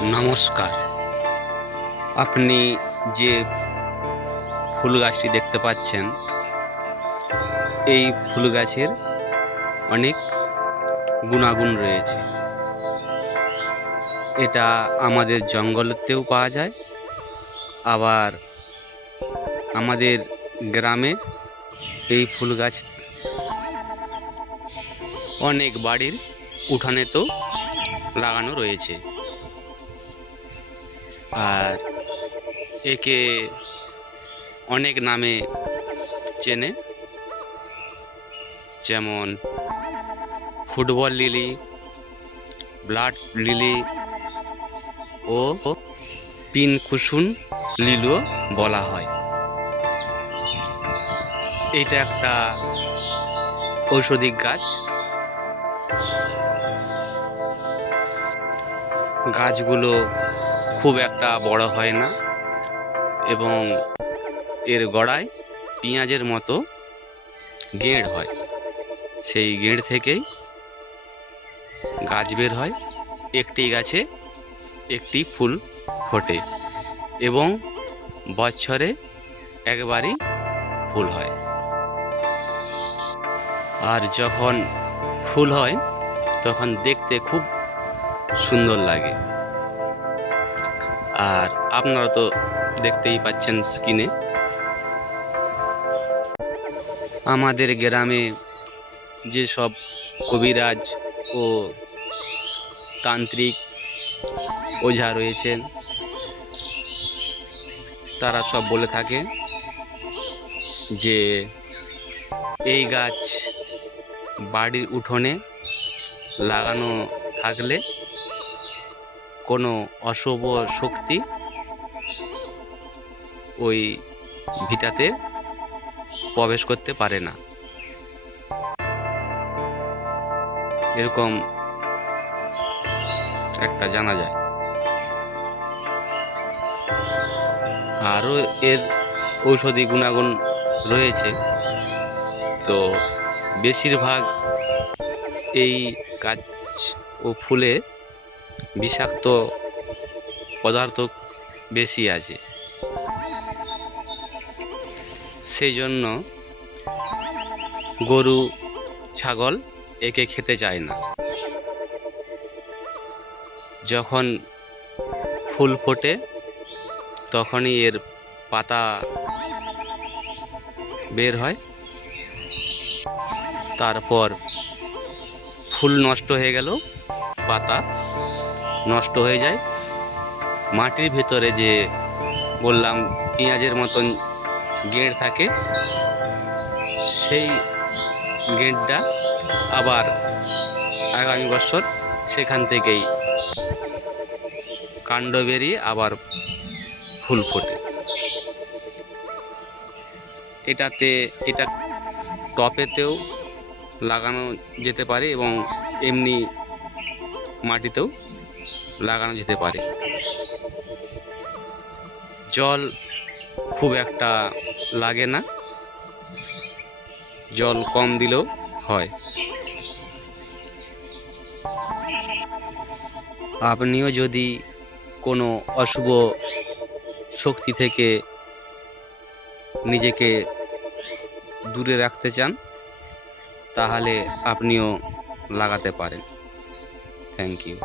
নমস্কার। আপনি যে ফুল গাছটি দেখতে পাচ্ছেন, এই ফুল গাছের অনেক গুণাগুণ রয়েছে। এটা আমাদের জঙ্গলেতেও পাওয়া যায়, আবার আমাদের গ্রামে এই ফুল গাছ অনেক বাড়ির উঠানেতেও লাগানো রয়েছে। আর একে অনেক নামে চেনে, যেমন ফুটবল লিলি, ব্লাড লিলি ও পিনকুসুম লিলিও বলা হয়। এটা একটা ঔষধি গাছ। গাছগুলো খুব একটা বড় হয় না এবং এর গোড়ায় পেঁয়াজের মতো গেঁড় হয়। সেই গেঁড় থেকেই গাছ বের হয়। একটি গাছে একটি ফুল ফোটে এবং বছরে একবারই ফুল হয়। আর যখন ফুল হয় তখন দেখতে খুব সুন্দর লাগে। আর আপনারা তো দেখতেই পাচ্ছেন স্ক্রিনে। আমাদের গ্রামে যেসব কবিরাজ ও তান্ত্রিক ওঝা রয়েছেন, তারা সব বলে থাকে যে এই গাছ বাড়ির উঠোনে লাগানো থাকলে কোনো অশুভ শক্তি ওই ভিটাতে প্রবেশ করতে পারে না, এরকম একটা জানা যায়। আরও এর ঔষধি গুণাগুণ রয়েছে। তো বেশিরভাগ এই গাছ ও ফুলে বিষাক্ত পদার্থ বেশি আছে, সেই জন্য গরু ছাগল একে খেতে চায় না। যখন ফুল ফোটে তখনই এর পাতা বের হয়, তারপর ফুল নষ্ট হয়ে গেল, পাতা নষ্ট হয়ে যায়। মাটির ভেতরে যে বললাম পেঁয়াজের মতন গেঁড় থাকে, সেই গেঁড়টা আবার আগামী বছর সেখান থেকেই কাণ্ড বেরিয়ে আবার ফুল ফোটে। এটা টবেতেও লাগানো যেতে পারে এবং এমনি মাটিতেও লাগানো যেতে পারে। জল খুব একটা লাগে না, জল কম দিলেও হয়। আপনিও যদি কোনো অশুভ শক্তি থেকে নিজেকে দূরে রাখতে চান, তাহলে আপনিও লাগাতে পারেন। Thank you.